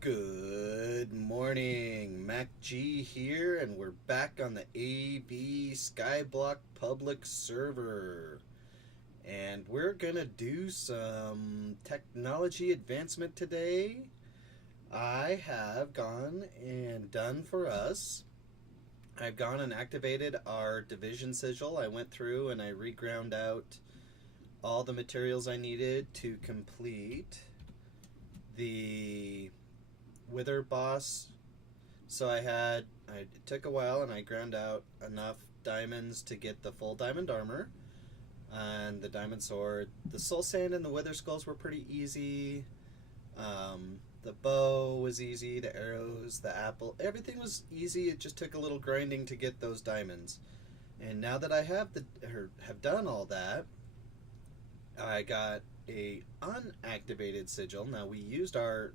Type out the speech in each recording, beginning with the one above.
Good morning, Mac G here, and we're back on the AB Skyblock public server. And we're gonna do some technology advancement today. I have gone and done for us. I've gone and activated our division sigil. I went through and I reground out all the materials I needed to complete the Wither boss. So it took a while and I ground out enough diamonds to get the full diamond armor and the diamond sword. The soul sand and the wither skulls were pretty easy. The bow was easy, the arrows, the apple, everything was easy. It just took a little grinding to get those diamonds. And now that I have done all that, I got a unactivated sigil. Now we used our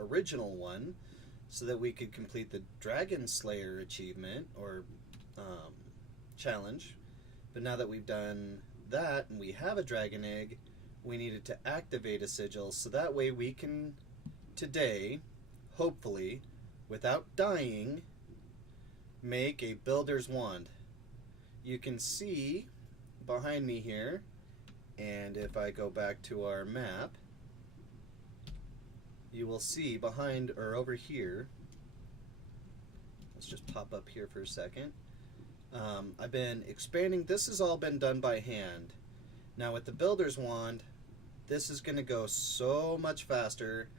original one so that we could complete the Dragon Slayer achievement or challenge. But now that we've done that and we have a dragon egg, we needed to activate a sigil so that way we can today, hopefully, without dying, make a builder's wand. You can see behind me here, and if I go back to our map, you will see behind or over here, let's just pop up here for a second. I've been expanding. This has all been done by hand. Now with the builder's wand, this is going to go so much faster,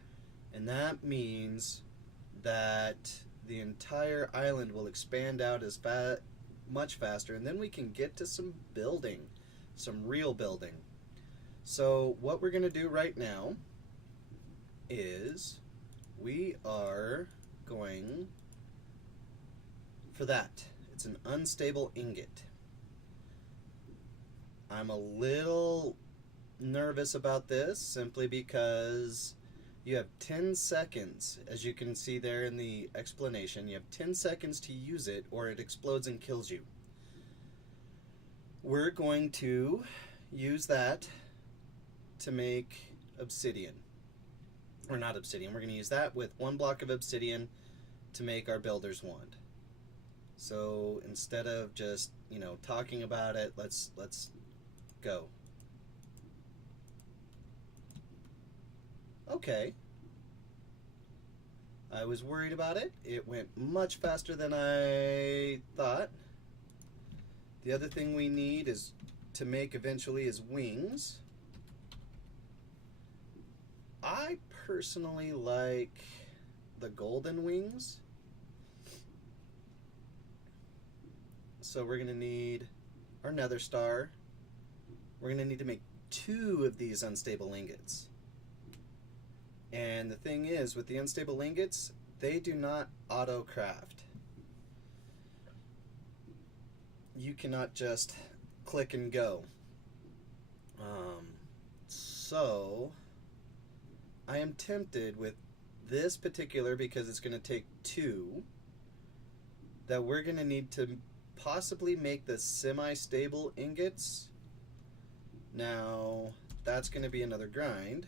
and that means that the entire island will expand out much faster, and then we can get to some building, some real building. So what we're going to do right now is we are going for that. It's an unstable ingot. I'm a little nervous about this simply because you have 10 seconds, as you can see there in the explanation. You have 10 seconds to use it or it explodes and kills you. We're going to use that to make obsidian. Or not obsidian, we're going to use that with 1 block of obsidian to make our builder's wand. So instead of just, talking about it, let's go. Okay. I was worried about it. It went much faster than I thought. The other thing we need is to make eventually is wings. I personally like the golden wings. So we're going to need our nether star. We're going to need to make 2 of these unstable ingots. And the thing is, with the unstable ingots, they do not auto craft. You cannot just click and go. So I am tempted with this particular, because it's going to take 2, that we're going to need to possibly make the semi-stable ingots. Now, that's going to be another grind,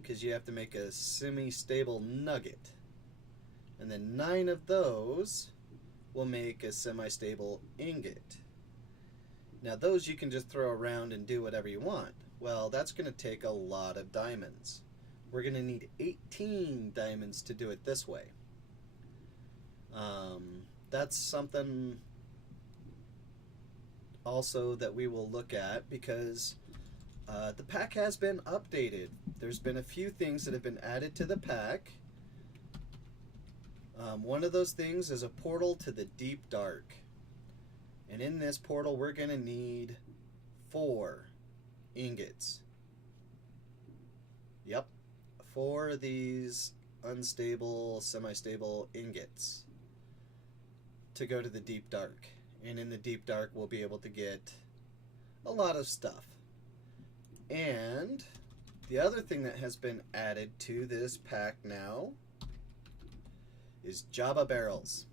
because you have to make a semi-stable nugget. And then 9 of those will make a semi-stable ingot. Now those you can just throw around and do whatever you want. Well, that's going to take a lot of diamonds. We're going to need 18 diamonds to do it this way. That's something also that we will look at, because the pack has been updated. There's been a few things that have been added to the pack. One of those things is a portal to the deep dark. And in this portal, we're going to need 4 ingots. Yep, 4 of these unstable, semi-stable ingots to go to the deep dark. And in the deep dark, we'll be able to get a lot of stuff. And the other thing that has been added to this pack now is Java barrels.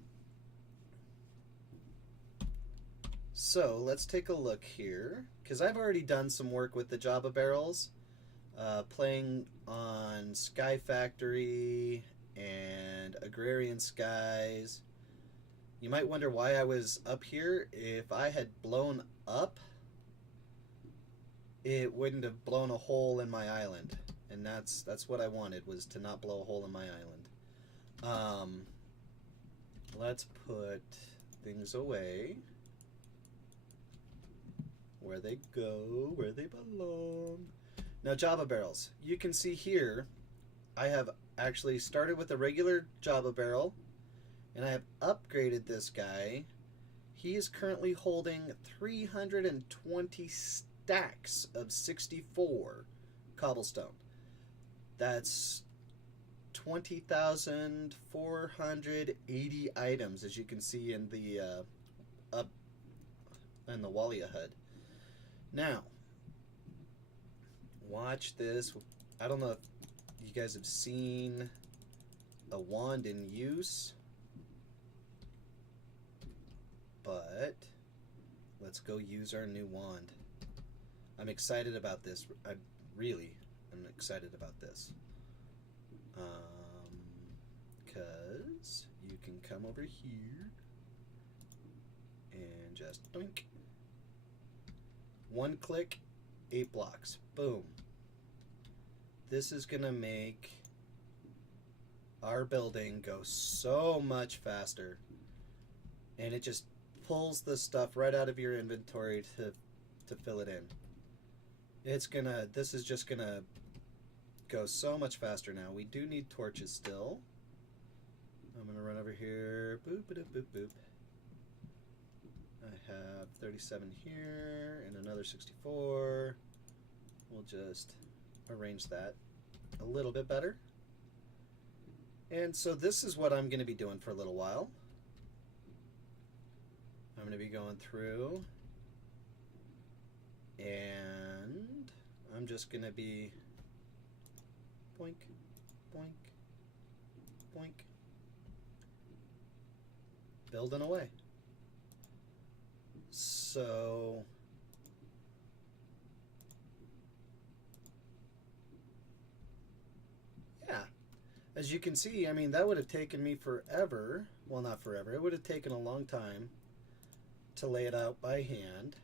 So let's take a look here, because I've already done some work with the Java barrels. playing on Sky Factory and Agrarian Skies. You might wonder why I was up here. If I had blown up, it wouldn't have blown a hole in my island. And that's what I wanted, was to not blow a hole in my island. Let's put things away where they go, where they belong. Now, Java barrels. You can see here, I have actually started with a regular Java barrel, and I have upgraded this guy. He is currently holding 320 stacks of 64 cobblestone. That's 20,480 items, as you can see in the up in the Walia HUD. Now, watch this. I don't know if you guys have seen a wand in use, but let's go use our new wand. I'm excited about this. I'm excited about this. Because you can come over here and just doink. One click, 8 blocks. Boom. This is going to make our building go so much faster. And it just pulls the stuff right out of your inventory to fill it in. This is just going to go so much faster now. We do need torches still. I'm going to run over here. Boop, boop, boop, boop. I have 37 here and another 64. We'll just arrange that a little bit better. And so this is what I'm going to be doing for a little while. I'm going to be going through, and I'm just going to be boink, boink, boink, building away. So yeah, as you can see, I mean, that would have taken me forever. Well, not forever. It would have taken a long time to lay it out by hand.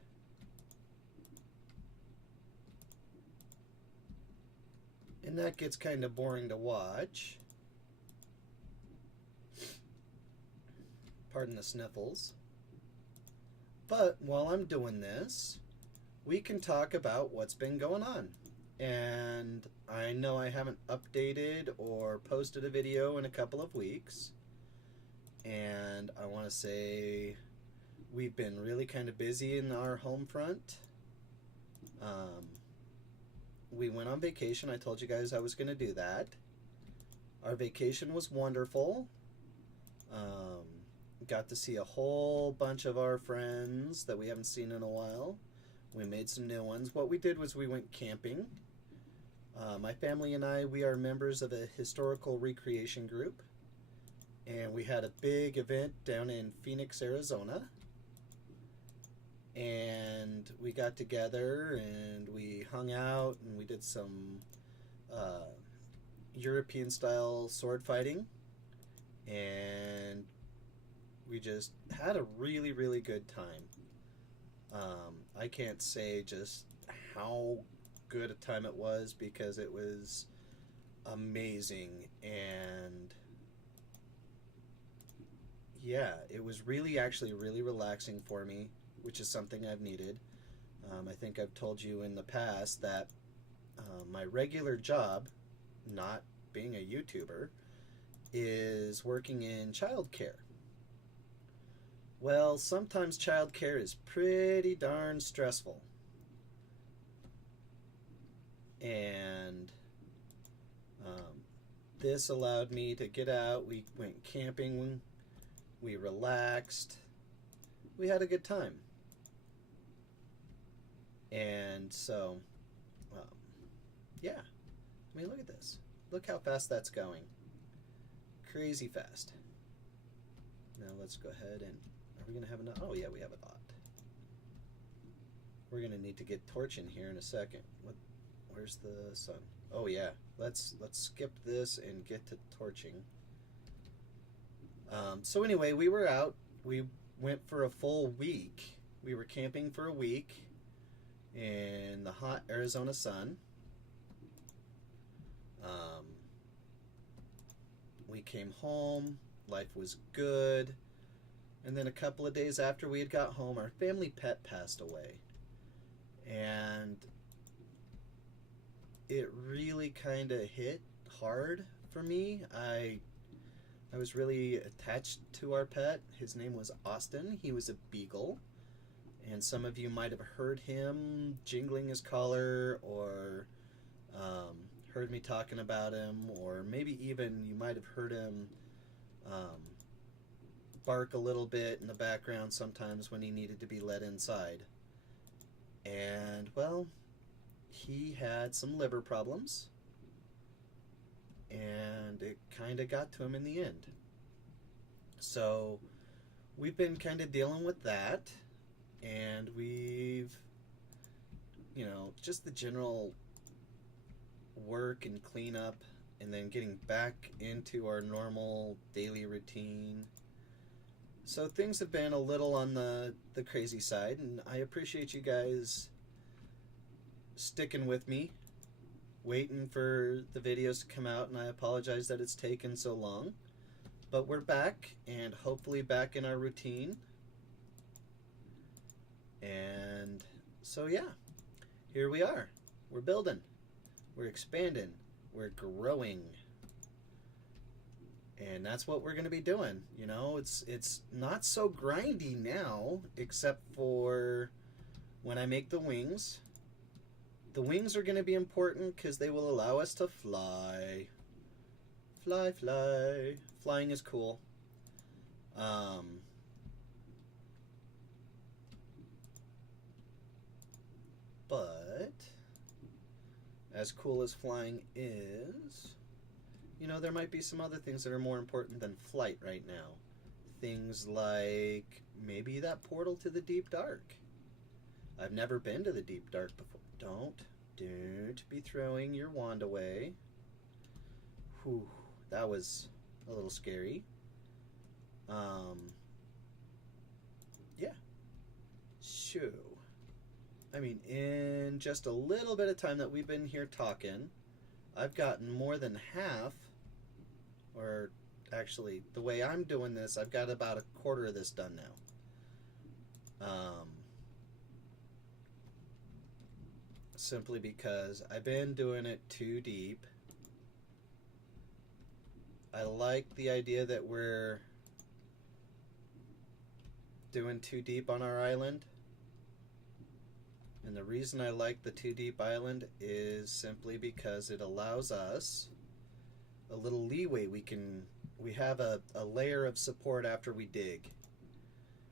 And that gets kind of boring to watch. Pardon the sniffles. But while I'm doing this, we can talk about what's been going on. And I know I haven't updated or posted a video in a couple of weeks. And I want to say we've been really kind of busy in our home front. We went on vacation. I told you guys I was going to do that. Our vacation was wonderful. Got to see a whole bunch of our friends that we haven't seen in a while. We made some new ones. What we did was we went camping. My family and I, we are members of a historical recreation group. And we had a big event down in Phoenix, Arizona. And we got together and we hung out and we did some European style sword fighting, and we just had a really, really good time. I can't say just how good a time it was, because it was amazing. And yeah, it was actually really relaxing for me, which is something I've needed. I think I've told you in the past that my regular job, not being a YouTuber, is working in childcare. Well, sometimes childcare is pretty darn stressful. And this allowed me to get out. We went camping. We relaxed. We had a good time. And so, yeah. I mean, look at this. Look how fast that's going. Crazy fast. Now let's go ahead and, are we going to have enough? Oh yeah, we have a lot. We're going to need to get torch in here in a second. Where's the sun? Oh yeah, let's skip this and get to torching. So anyway, we were out. We went for a full week. We were camping for a week in the hot Arizona sun. We came home. Life was good. And then a couple of days after we had got home, our family pet passed away. And it really kind of hit hard for me. I was really attached to our pet. His name was Austin. He was a beagle. And some of you might have heard him jingling his collar, or heard me talking about him, or maybe even you might have heard him bark a little bit in the background sometimes when he needed to be let inside. And, well, he had some liver problems, and it kind of got to him in the end. So we've been kind of dealing with that, and we've, just the general work and cleanup, and then getting back into our normal daily routine. So things have been a little on the crazy side, and I appreciate you guys sticking with me, waiting for the videos to come out, and I apologize that it's taken so long. But we're back, and hopefully back in our routine. And so yeah, here we are. We're building. We're expanding. We're growing. And that's what we're going to be doing. It's not so grindy now, except for when I make the wings. The wings are going to be important because they will allow us to fly. Fly, fly. Flying is cool. But as cool as flying is, there might be some other things that are more important than flight right now. Things like maybe that portal to the deep dark. I've never been to the deep dark before. Don't be throwing your wand away. Whew, that was a little scary. Yeah. So, in just a little bit of time that we've been here talking, I've gotten more than half, or actually, the way I'm doing this, I've got about a quarter of this done now. Simply because I've been doing it too deep. I like the idea that we're doing too deep on our island. And the reason I like the too deep island is simply because it allows us a little leeway. We have a layer of support after we dig.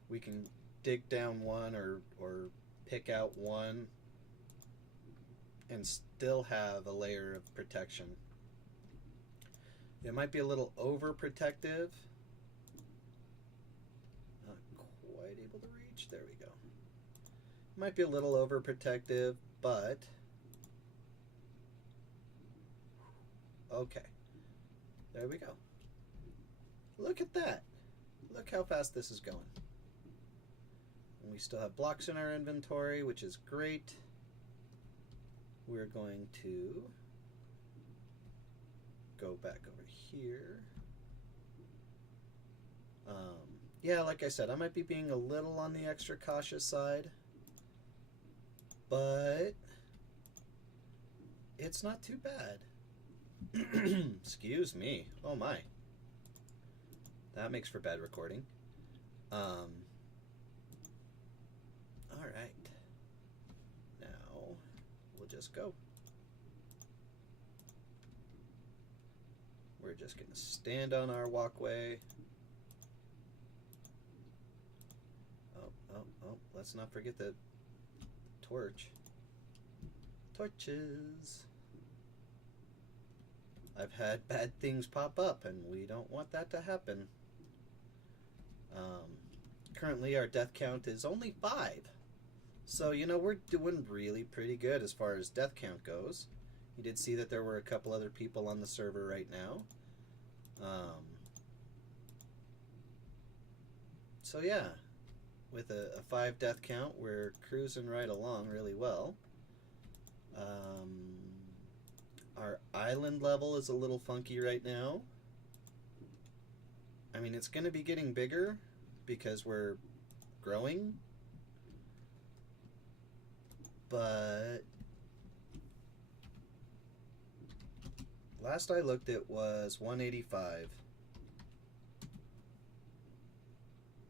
We can dig down one or pick out one and still have a layer of protection. It might be a little overprotective. Not quite able to reach. There we go. It might be a little overprotective, but okay. There we go. Look at that. Look how fast this is going. And we still have blocks in our inventory, which is great. We're going to go back over here. Yeah, like I said, I might be being a little on the extra cautious side, but it's not too bad. Excuse me. Oh my. That makes for bad recording. All right. Now we'll just go. We're just going to stand on our walkway. Oh, let's not forget the torch. Torches. I've had bad things pop up, and we don't want that to happen. Currently, our death count is only 5. So, we're doing really pretty good as far as death count goes. You did see that there were a couple other people on the server right now. So yeah, with a 5 death count, we're cruising right along really well. Our island level is a little funky right now. I mean, it's going to be getting bigger because we're growing. But last I looked, it was 185.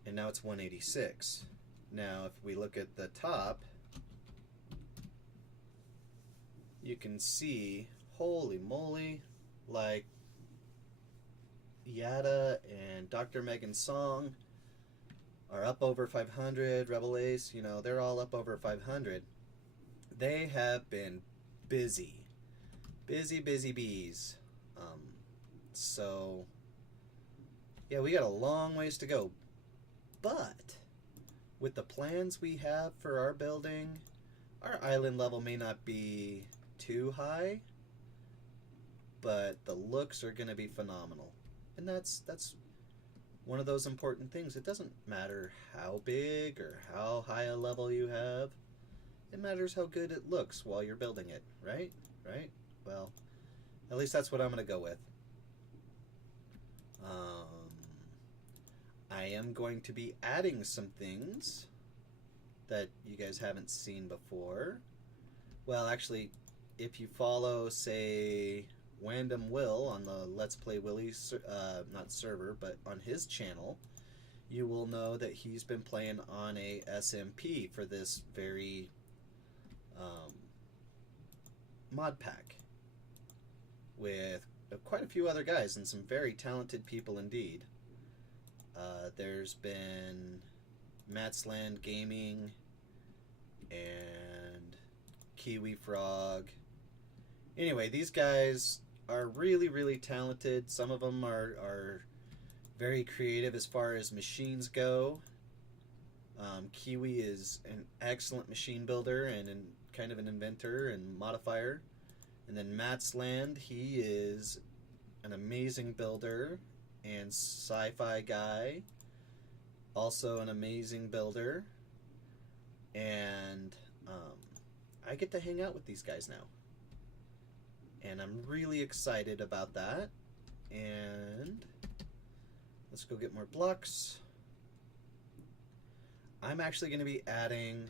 And now it's 186. Now, if we look at the top, you can see, holy moly, like Yada and Dr. Megan's Song are up over 500. Rebel Ace, they're all up over 500. They have been busy. Busy bees. So, yeah, we got a long ways to go. But with the plans we have for our building, our island level may not be too high, but the looks are going to be phenomenal. And that's one of those important things. It doesn't matter how big or how high a level you have. It matters how good it looks while you're building it, right? Right? Well, at least that's what I'm going to go with. I am going to be adding some things that you guys haven't seen before. Well, actually, if you follow, say, Wandom Will on the Let's Play Willy, not server, but on his channel, you will know that he's been playing on a SMP for this very mod pack with quite a few other guys and some very talented people indeed. There's been Matsland Gaming and Kiwi Frog. Anyway, these guys are really, really talented. Some of them are very creative as far as machines go. Kiwi is an excellent machine builder and kind of an inventor and modifier. And then Matsland, he is an amazing builder and sci-fi guy. Also an amazing builder. And I get to hang out with these guys now. And I'm really excited about that. And let's go get more blocks. I'm actually going to be adding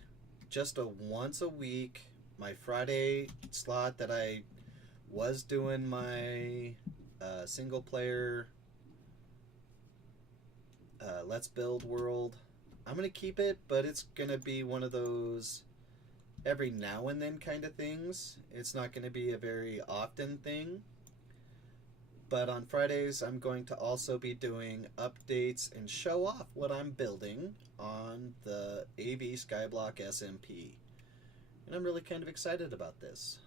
just a once a week, my Friday slot that I was doing my single player Let's Build World. I'm going to keep it, but it's going to be one of those every now and then kind of things. It's not going to be a very often thing. But on Fridays, I'm going to also be doing updates and show off what I'm building on the AB Skyblock SMP. And I'm really kind of excited about this.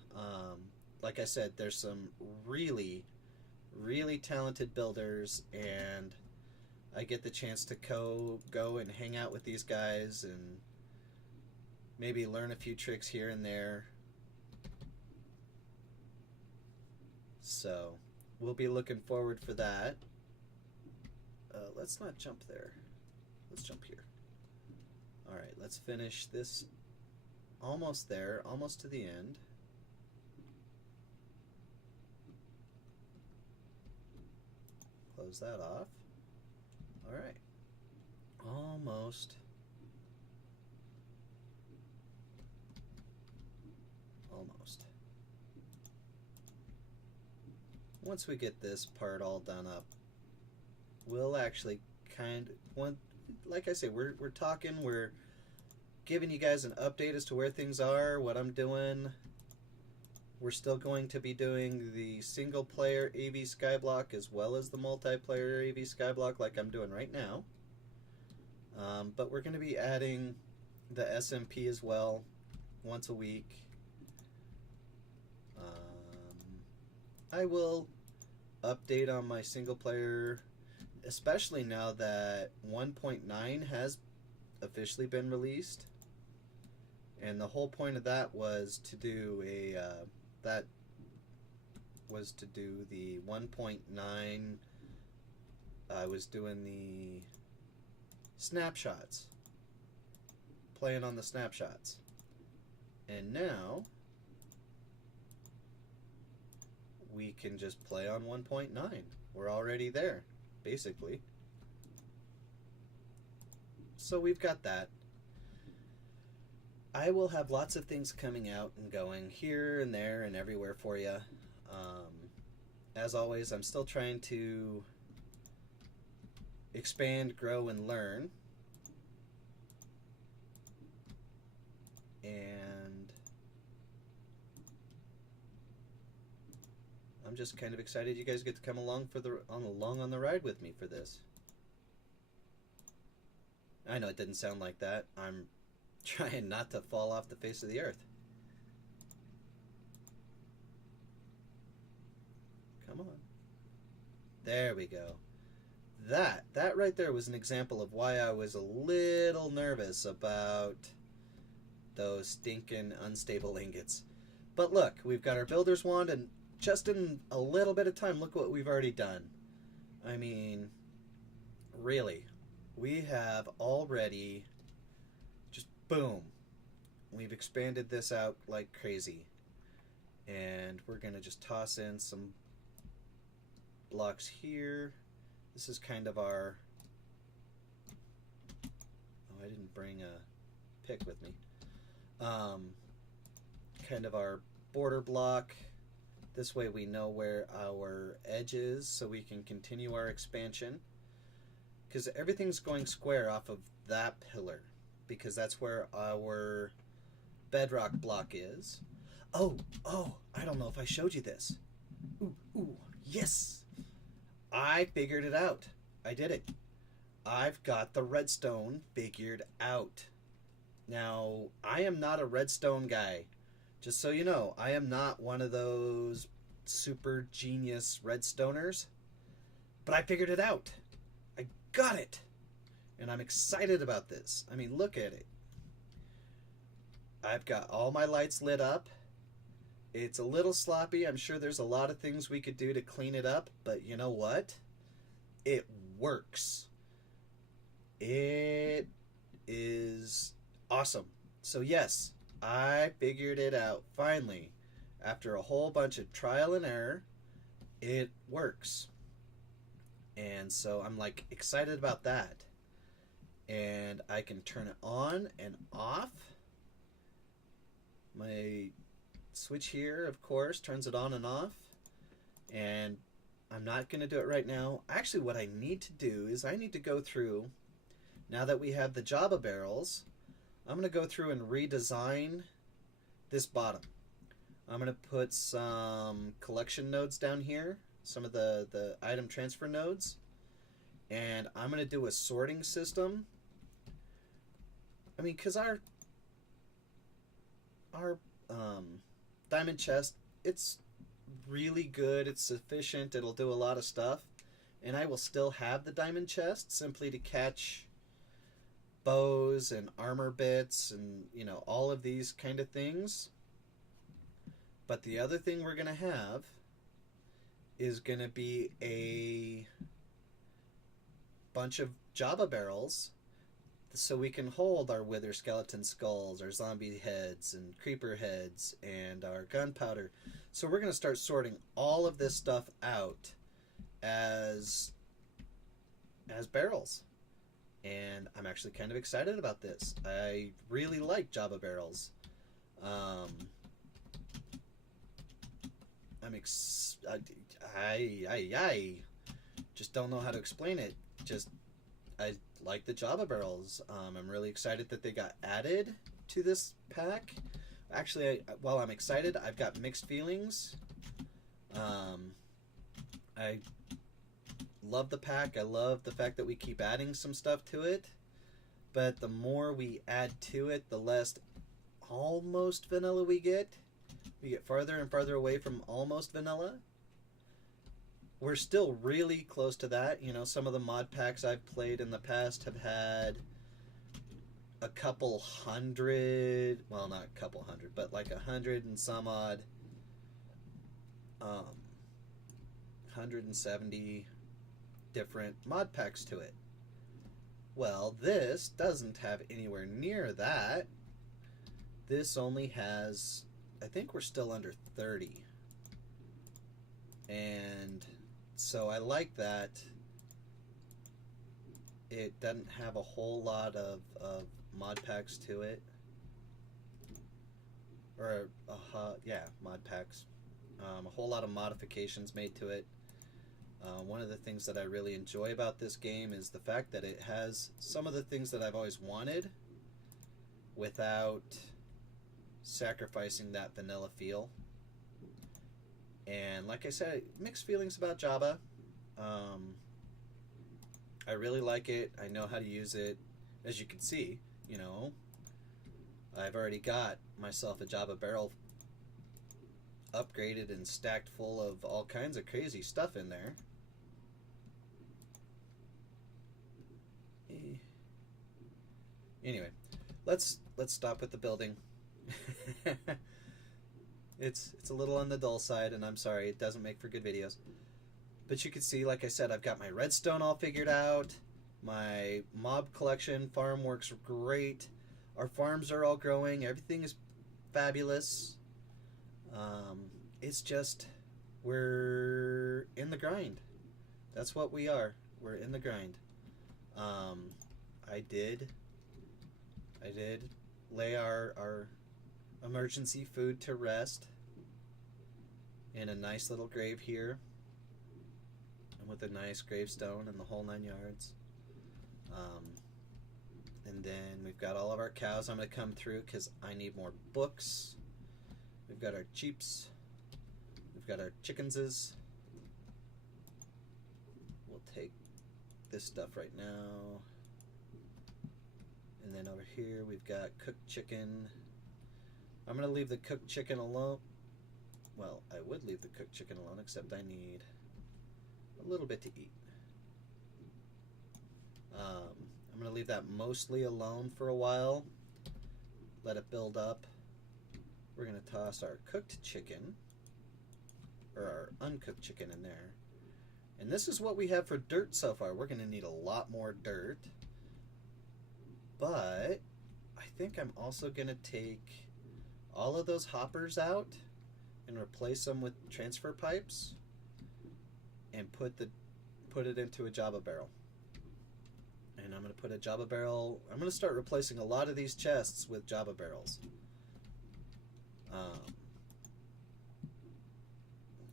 Like I said, there's some really, really talented builders, and I get the chance to go and hang out with these guys and maybe learn a few tricks here and there. So we'll be looking forward for that. Let's not jump there. Let's jump here. Alright, let's finish this. Almost there, almost to the end. Close that off. Alright. Almost. Almost. Once we get this part all done up, we'll actually like I say, we're talking, we're giving you guys an update as to where things are, what I'm doing. We're still going to be doing the single player AV Skyblock as well as the multiplayer AV Skyblock like I'm doing right now. But we're going to be adding the SMP as well once a week. I will update on my single player, especially now that 1.9 has officially been released. And the whole point of that was to do the 1.9. I was doing the snapshots, playing on the snapshots. And now we can just play on 1.9. We're already there, basically. So we've got that. I will have lots of things coming out and going here and there and everywhere for you. As always, I'm still trying to expand, grow, and learn. And I'm just kind of excited you guys get to come along on the ride with me for this. I know it didn't sound like that. I'm trying not to fall off the face of the earth. Come on. There we go. That right there was an example of why I was a little nervous about those stinking unstable ingots. But look, we've got our builder's wand, and just in a little bit of time, look what we've already done. I mean, really, we have already just boom. We've expanded this out like crazy. And we're going to just toss in some blocks here. This is kind of our... Oh, I didn't bring a pick with me. Kind of our border block. This way we know where our edge is, so we can continue our expansion. Because everything's going square off of that pillar, because that's where our bedrock block is. Oh, I don't know if I showed you this. Ooh, yes! I figured it out. I did it. I've got the redstone figured out. Now, I am not a redstone guy. Just so you know, I am not one of those super genius redstoners. But I figured it out. I got it. And I'm excited about this. I mean, look at it. I've got all my lights lit up. It's a little sloppy. I'm sure there's a lot of things we could do to clean it up. But you know what? It works. It is awesome. So yes, I figured it out finally. After a whole bunch of trial and error, it works. And so I'm like excited about that. And I can turn it on and off. My switch here, of course, turns it on and off. And I'm not going to do it right now. Actually, what I need to do is I need to go through, now that we have the Java barrels, I'm going to go through and redesign this bottom. I'm going to put some collection nodes down here, some of the item transfer nodes, and I'm going to do a sorting system. I mean, because our diamond chest, it's really good, it's sufficient, it'll do a lot of stuff, and I will still have the diamond chest simply to catch bows and armor bits and, you know, all of these kind of things. But the other thing we're going to have is going to be a bunch of Java barrels so we can hold our wither skeleton skulls, our zombie heads and creeper heads, and our gunpowder. So we're going to start sorting all of this stuff out as barrels. And I'm actually kind of excited about this. I really like Java barrels. I just don't know how to explain it. I like the Java barrels. I'm really excited that they got added to this pack. Actually, while I'm excited, I've got mixed feelings. I love the pack. I love the fact that we keep adding some stuff to it. But the more we add to it, the less almost vanilla we get. We get farther and farther away from almost vanilla. We're still really close to that. You know, some of the mod packs I've played in the past have had a couple hundred, well, not a couple hundred, but like 100 and some odd, 170 different mod packs to it. Well, this doesn't have anywhere near that. This only has, I think we're still under 30. And so I like that it doesn't have a whole lot of mod packs to it. Or, yeah, mod packs. A whole lot of modifications made to it. One of the things that I really enjoy about this game is the fact that it has some of the things that I've always wanted without sacrificing that vanilla feel. And like I said, mixed feelings about Java. I really like it. I know how to use it. As you can see, you know, I've already got myself a Java barrel upgraded and stacked full of all kinds of crazy stuff in there. Anyway, let's stop with the building. It's a little on the dull side, and I'm sorry, it doesn't make for good videos. But you can see, like I said, I've got my redstone all figured out. My mob collection farm works great. Our farms are all growing. Everything is fabulous. It's just, we're in the grind. That's what we are. We're in the grind. I did lay our emergency food to rest in a nice little grave here, and with a nice gravestone and the whole 9 yards. And then we've got all of our cows. I'm going to come through because I need more books. We've got our sheeps. We've got our chickenses. We'll take this stuff right now. And then over here we've got cooked chicken. I'm going to leave the cooked chicken alone. Well, I would leave the cooked chicken alone, except I need a little bit to eat. I'm going to leave that mostly alone for a while. Let it build up. We're going to toss our cooked chicken, or our uncooked chicken, in there. And this is what we have for dirt so far. We're going to need a lot more dirt. But I think I'm also going to take all of those hoppers out and replace them with transfer pipes and put it into a Java barrel. And I'm going to put a Java barrel. I'm going to start replacing a lot of these chests with Java barrels.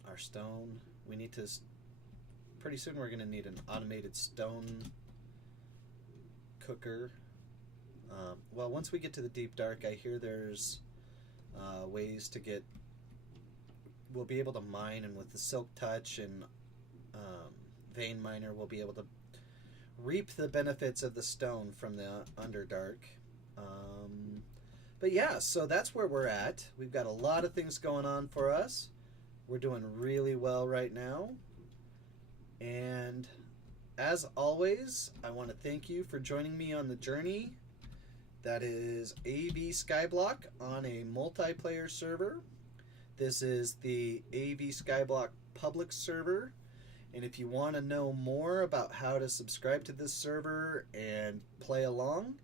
Our stone, we need to, pretty soon we're going to need an automated stone cooker. Well, once we get to the deep dark, I hear there's ways to get, we'll be able to mine, and with the silk touch and vein miner, we'll be able to reap the benefits of the stone from the underdark. But yeah, so that's where we're at. We've got a lot of things going on for us. We're doing really well right now. And as always, I want to thank you for joining me on the journey. That is AV Skyblock on a multiplayer server. This is the AV Skyblock public server. And if you want to know more about how to subscribe to this server and play along,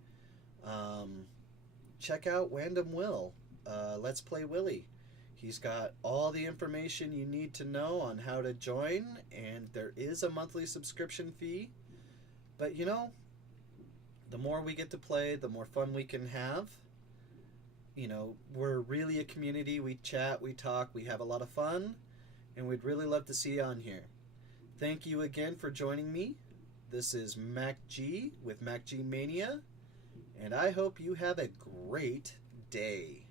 check out Wandom Will. Let's Play Willie. He's got all the information you need to know on how to join, and there is a monthly subscription fee. But you know, the more we get to play, the more fun we can have. You know, we're really a community. We chat, we talk, we have a lot of fun, and we'd really love to see you on here. Thank you again for joining me. This is Mac G with Mac G Mania, and I hope you have a great day.